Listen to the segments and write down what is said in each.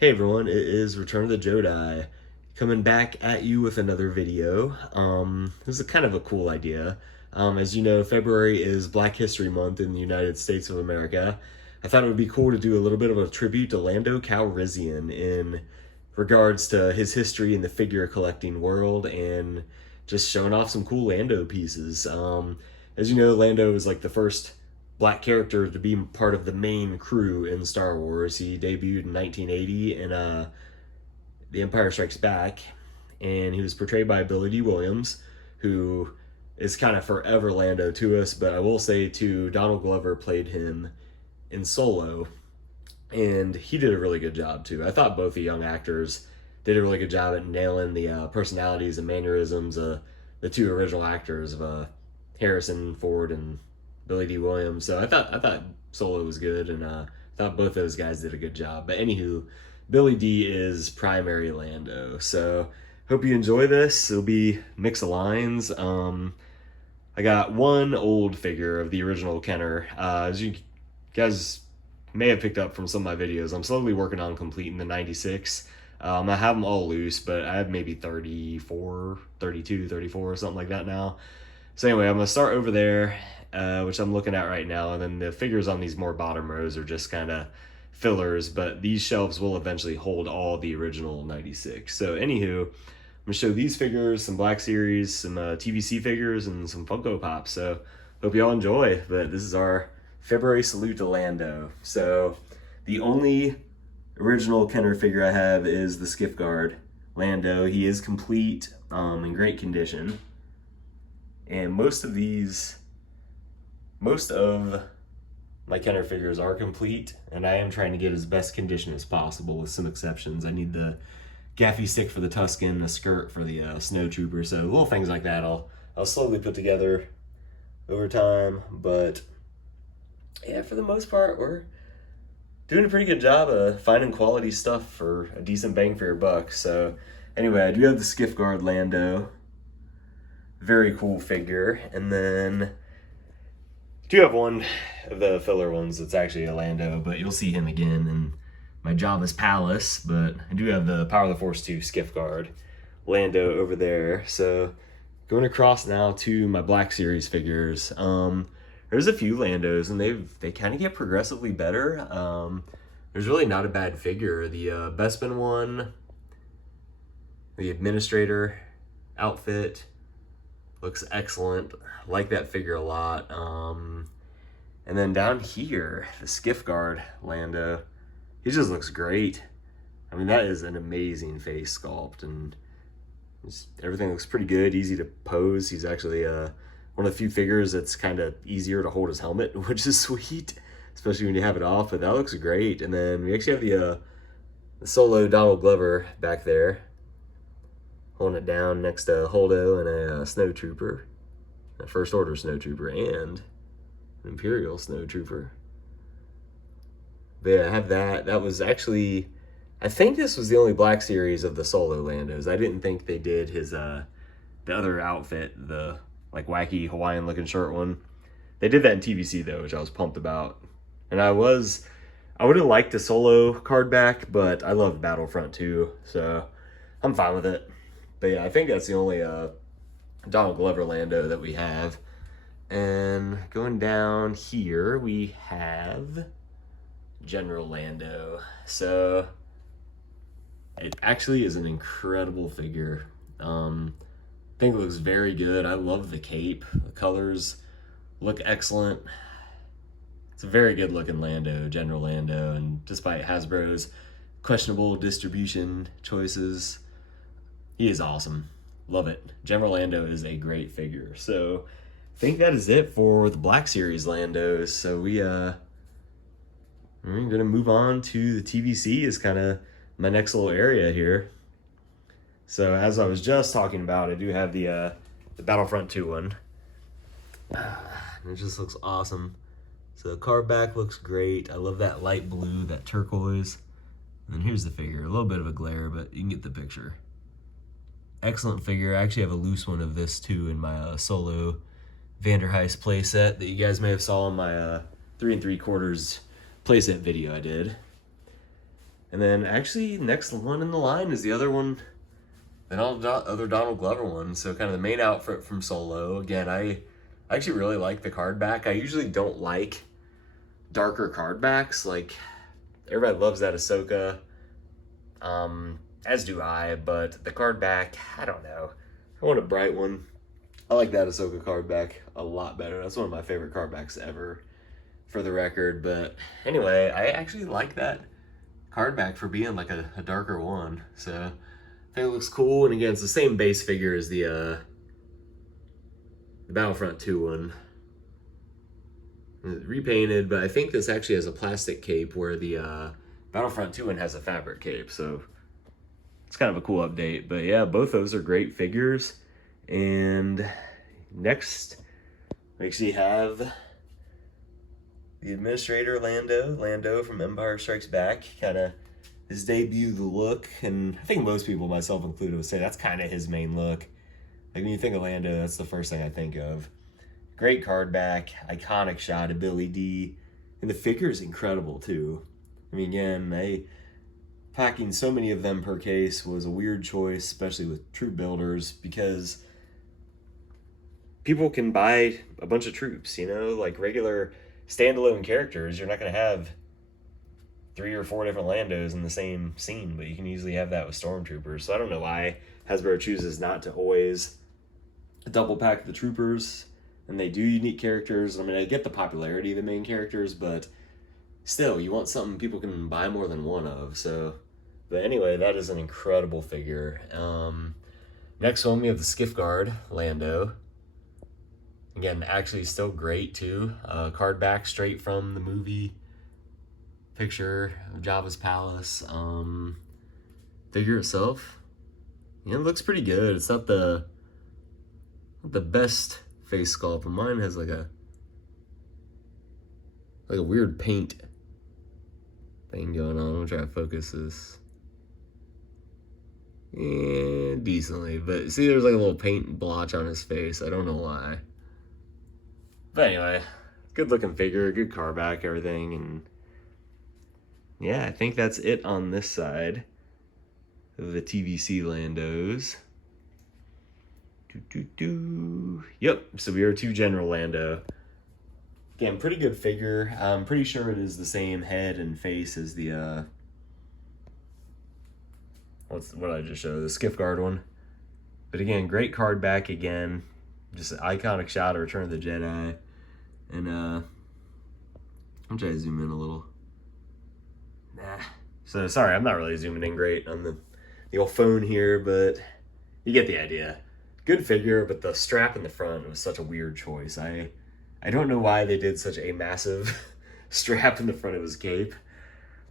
Hey everyone, it is Return of the Jedi coming back at you with another video. This is kind of a cool idea. As you know, February is Black History Month in the United States of America. I thought it would be cool to do a little bit of a tribute to Lando Calrissian in regards to his history in the figure collecting world and just showing off some cool Lando pieces. As you know, Lando is like the first black character to be part of the main crew in Star Wars. He debuted in 1980 in The Empire Strikes Back, and he was portrayed by Billy D. Williams, who is kind of forever Lando to us. But I will say, too, Donald Glover played him in Solo, and he did a really good job, too. I thought both the young actors did a really good job at nailing the personalities and mannerisms of the two original actors of Harrison Ford and Billy D. Williams. So I thought Solo was good, and I thought both those guys did a good job. But anywho, Billy D is primary Lando. So hope you enjoy this. It'll be mix of lines. I got one old figure of the original Kenner. As you guys may have picked up from some of my videos, I'm slowly working on completing the 96. I have them all loose, but I have maybe 34, 32, 34, something like that now. So anyway, I'm going to start over there, which I'm looking at right now, and then the figures on these more bottom rows are just kind of fillers, but these shelves will eventually hold all the original 96. So anywho, I'm going to show these figures, some Black Series, some TVC figures, and some Funko Pops. So hope you all enjoy, but this is our February salute to Lando. So the only original Kenner figure I have is the Skiff Guard Lando. He is complete, in great condition. And most of my Kenner figures are complete, and I am trying to get as best condition as possible with some exceptions. I need the gaffy stick for the Tusken, a skirt for the Snow Trooper, so little things like that I'll slowly put together over time. But yeah, for the most part, we're doing a pretty good job of finding quality stuff for a decent bang for your buck. So anyway, I do have the Skiff Guard Lando. Very cool figure. And then I do have one of the filler ones that's actually a Lando, but you'll see him again in my Jabba's Palace. But I do have the Power of the Force 2 Skiff Guard Lando over there. So going across now to my Black Series figures. There's a few Landos, and they kind of get progressively better. There's really not a bad figure. The Bespin one, the Administrator outfit, looks excellent. I like that figure a lot. And then down here, the Skiff Guard Lando, he just looks great. I mean, that is an amazing face sculpt, and everything looks pretty good, easy to pose. He's actually one of the few figures that's kind of easier to hold his helmet, which is sweet, especially when you have it off. But that looks great. And then we actually have the Solo Donald Glover back there, holding it down next to Holdo and a Snow Trooper, a First Order Snow Trooper, and an Imperial Snow Trooper. But yeah, I have that. That was actually, I think this was the only Black Series of the Solo Landos. I didn't think they did his the other outfit, the like wacky Hawaiian looking shirt one. They did that in TVC though, which I was pumped about. And I would have liked a Solo card back, but I love Battlefront too, so I'm fine with it. But yeah, I think that's the only Donald Glover Lando that we have. And going down here, we have General Lando. So it actually is an incredible figure. I think it looks very good. I love the cape. The colors look excellent. It's a very good looking Lando, General Lando, and despite Hasbro's questionable distribution choices, he is awesome. Love it. General Lando is a great figure. So I think that is it for the Black Series Landos. So we're gonna move on to the TVC is kind of my next little area here. So as I was just talking about, I do have the Battlefront 2 one. It just looks awesome. So the card back looks great. I love that light blue, that turquoise. And then here's the figure. A little bit of a glare, but you can get the picture. Excellent figure. I actually have a loose one of this too in my Solo Vanderheist playset that you guys may have saw in my 3 3/4 playset video I did. And then actually next one in the line is the other one, the other Donald Glover one. So kind of the main outfit from Solo. Again, I actually really like the card back. I usually don't like darker card backs. Like, everybody loves that Ahsoka, as do I, but the card back, I don't know. I want a bright one. I like that Ahsoka card back a lot better. That's one of my favorite card backs ever, for the record. But anyway, I actually like that card back for being like a darker one. So I think it looks cool. And again, it's the same base figure as the Battlefront 2 one. It's repainted, but I think this actually has a plastic cape where the Battlefront 2 one has a fabric cape. So it's kind of a cool update. But yeah, both those are great figures. And next, we actually have the Administrator Lando from Empire Strikes Back. Kind of his debut look, and I think most people, myself included, would say that's kind of his main look. Like, when you think of Lando, that's the first thing I think of. Great card back, iconic shot of Billy D, and the figure is incredible too. I mean, again, packing so many of them per case was a weird choice, especially with troop builders, because people can buy a bunch of troops, like regular standalone characters. You're not going to have 3 or 4 different Landos in the same scene, but you can easily have that with Stormtroopers. So I don't know why Hasbro chooses not to always double pack the troopers, and they do unique characters. I mean, I get the popularity of the main characters, but still, you want something people can buy more than one of. So, but anyway, that is an incredible figure. Next one, we have the Skiff Guard Lando. Again, actually still great too. Card back straight from the movie picture of Jabba's palace. Figure itself, it looks pretty good. It's not the best face sculpt, but mine has like a weird paint thing going on. I'm gonna try to focus this decently, but see, there's like a little paint blotch on his face. I don't know why. But anyway, good looking figure, good car back, everything. And yeah, I think that's it on this side of the TVC Landos. Yep, so we are 2 General Lando. Again, pretty good figure. I'm pretty sure it is the same head and face as the what did I just show? The Skiff Guard one. But again, great card back again. Just an iconic shot of Return of the Jedi. And I'm trying to zoom in a little. So sorry, I'm not really zooming in great on the old phone here, but you get the idea. Good figure, but the strap in the front was such a weird choice. I don't know why they did such a massive strap in the front of his cape.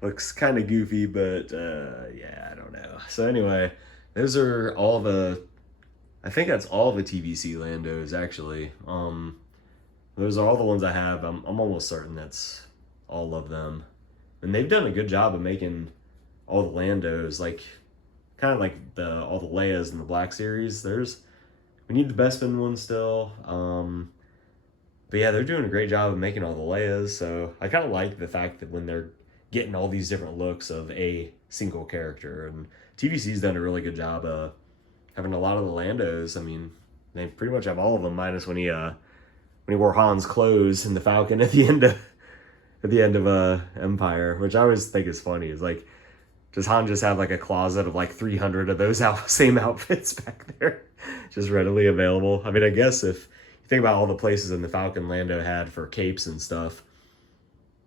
Looks kind of goofy, but yeah, I don't know. So anyway, those are all I think that's all the TVC Landos, actually. Those are all the ones I have. I'm almost certain that's all of them. And they've done a good job of making all the Landos, like, kind of like all the Leias in the Black Series. We need the Bespin one still. But yeah, they're doing a great job of making all the Leias. So I kind of like the fact that when they're getting all these different looks of a single character. And TVC's done a really good job of having a lot of the Landos. I mean, they pretty much have all of them, minus when he wore Han's clothes in the Falcon at the end of Empire, which I always think is funny. Is like, does Han just have like a closet of like 300 of those same outfits back there, just readily available? I mean, I guess if you think about all the places in the Falcon Lando had for capes and stuff,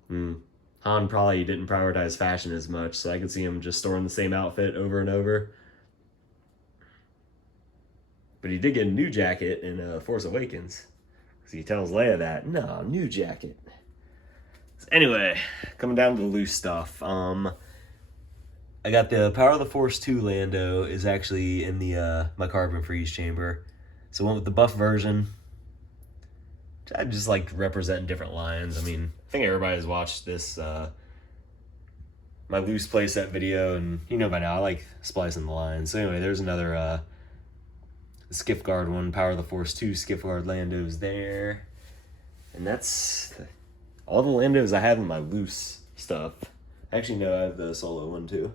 Han probably didn't prioritize fashion as much, so I could see him just storing the same outfit over and over. But he did get a new jacket in Force Awakens. So he tells Leia that, no, new jacket. So anyway, coming down to the loose stuff. I got the Power of the Force 2 Lando is actually in the my carbon freeze chamber. So one with the buff version. I just like representing different lines. I mean, I think everybody's watched this my loose playset video, and by now I like splicing the lines. So anyway, there's another Skiff Guard one, Power of the Force 2 Skiff Guard Landos there. And that's all the Landos I have in my loose stuff. Actually, no, I have the Solo one too.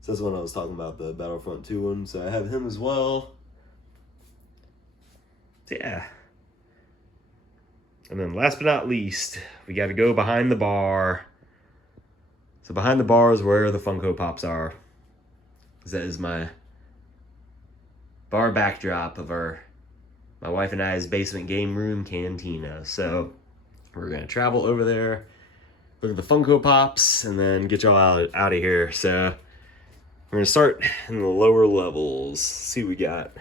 So that's the one I was talking about, the Battlefront 2 one. So I have him as well. So yeah. And then last but not least, we got to go behind the bar. So behind the bar is where the Funko Pops are. That is my bar backdrop of my wife and I's basement game room cantina. So we're going to travel over there, look at the Funko Pops, and then get y'all out of here. So we're going to start in the lower levels. See what we got.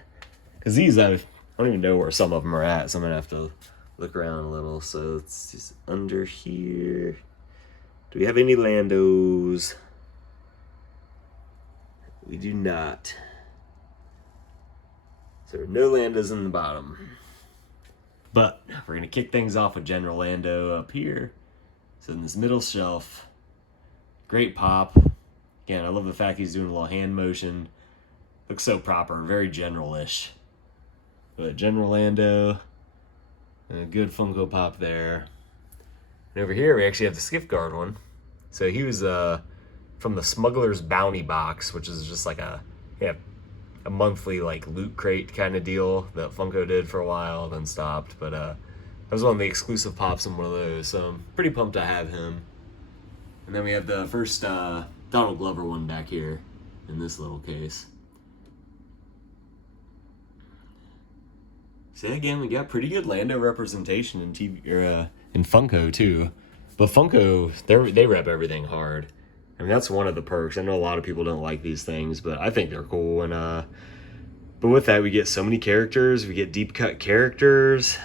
Because these, I don't even know where some of them are at, so I'm going to have to look around a little. So it's just under here. Do we have any Landos? We do not. So there are no Landos in the bottom. But we're going to kick things off with General Lando up here. So in this middle shelf, great pop. Again, I love the fact he's doing a little hand motion. Looks so proper, very general-ish. But General Lando, and a good Funko Pop there. And over here, we actually have the Skiff Guard one. So he was from the Smuggler's Bounty box, which is just like a monthly like loot crate kind of deal that Funko did for a while, then stopped. But that was one of the exclusive pops in one of those, so I'm pretty pumped to have him. And then we have the first Donald Glover one back here in this little case. So again, we got pretty good Lando representation in TV or in Funko too. But Funko, they rep everything hard. I mean, that's one of the perks. I know a lot of people don't like these things, but I think they're cool. And but with that, we get so many characters. We get deep cut characters,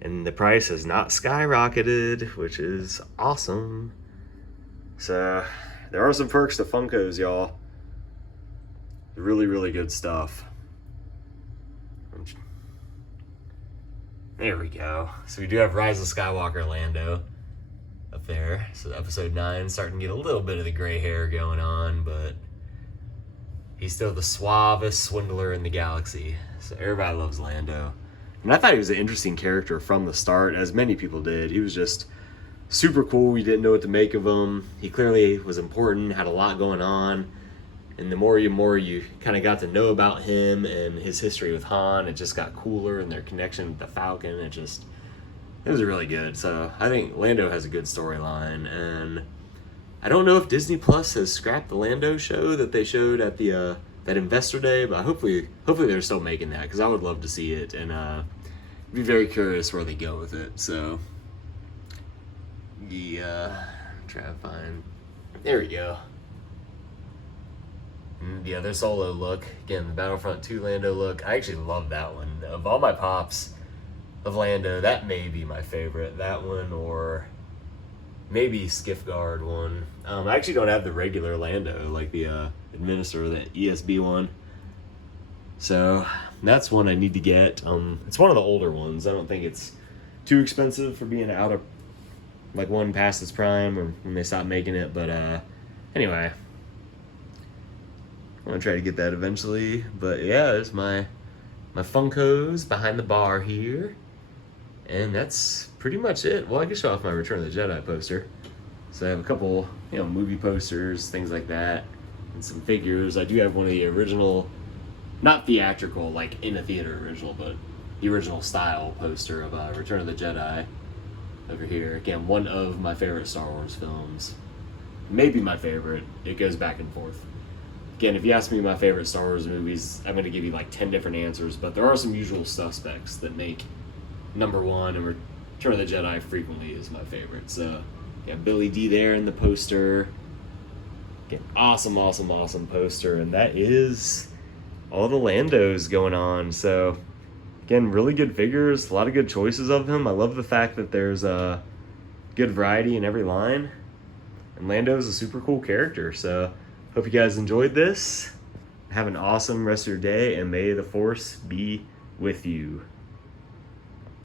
and the price has not skyrocketed, which is awesome. So there are some perks to Funkos, y'all. Really, really good stuff. There we go. So we do have Rise of Skywalker Lando up there. So episode 9 starting to get a little bit of the gray hair going on, but he's still the suavest swindler in the galaxy. So everybody loves Lando. And I thought he was an interesting character from the start, as many people did. He was just super cool. We didn't know what to make of him. He clearly was important, had a lot going on. And the more you kind of got to know about him and his history with Han, it just got cooler, and their connection with the Falcon, it was really good. So I think Lando has a good storyline, and I don't know if Disney Plus has scrapped the Lando show that they showed at the that Investor Day, but hopefully they're still making that, because I would love to see it, and be very curious where they go with it. So try to find. There we go. The other Solo look, again, the Battlefront 2 Lando look. I actually love that one. Of all my pops of Lando, that may be my favorite. That one, or maybe Skiff Guard one. I actually don't have the regular Lando, like the Administrator, the ESB one. So that's one I need to get. It's one of the older ones. I don't think it's too expensive for being out of like one past its prime or when they stopped making it. But anyway. I'm going to try to get that eventually. But yeah, there's my Funkos behind the bar here. And that's pretty much it. Well, I can show off my Return of the Jedi poster. So I have a couple, movie posters, things like that. And some figures. I do have one of the original, not theatrical, like in a theater original, but the original style poster of Return of the Jedi over here. Again, one of my favorite Star Wars films. Maybe my favorite. It goes back and forth. Again, if you ask me my favorite Star Wars movies, I'm going to give you like 10 different answers, but there are some usual suspects that make number one, and Return of the Jedi frequently is my favorite. So, yeah, Billy D there in the poster. Again, awesome poster, and that is all the Landos going on. So, again, really good figures, a lot of good choices of him. I love the fact that there's a good variety in every line, and Lando is a super cool character, so hope you guys enjoyed this. Have an awesome rest of your day, and may the Force be with you.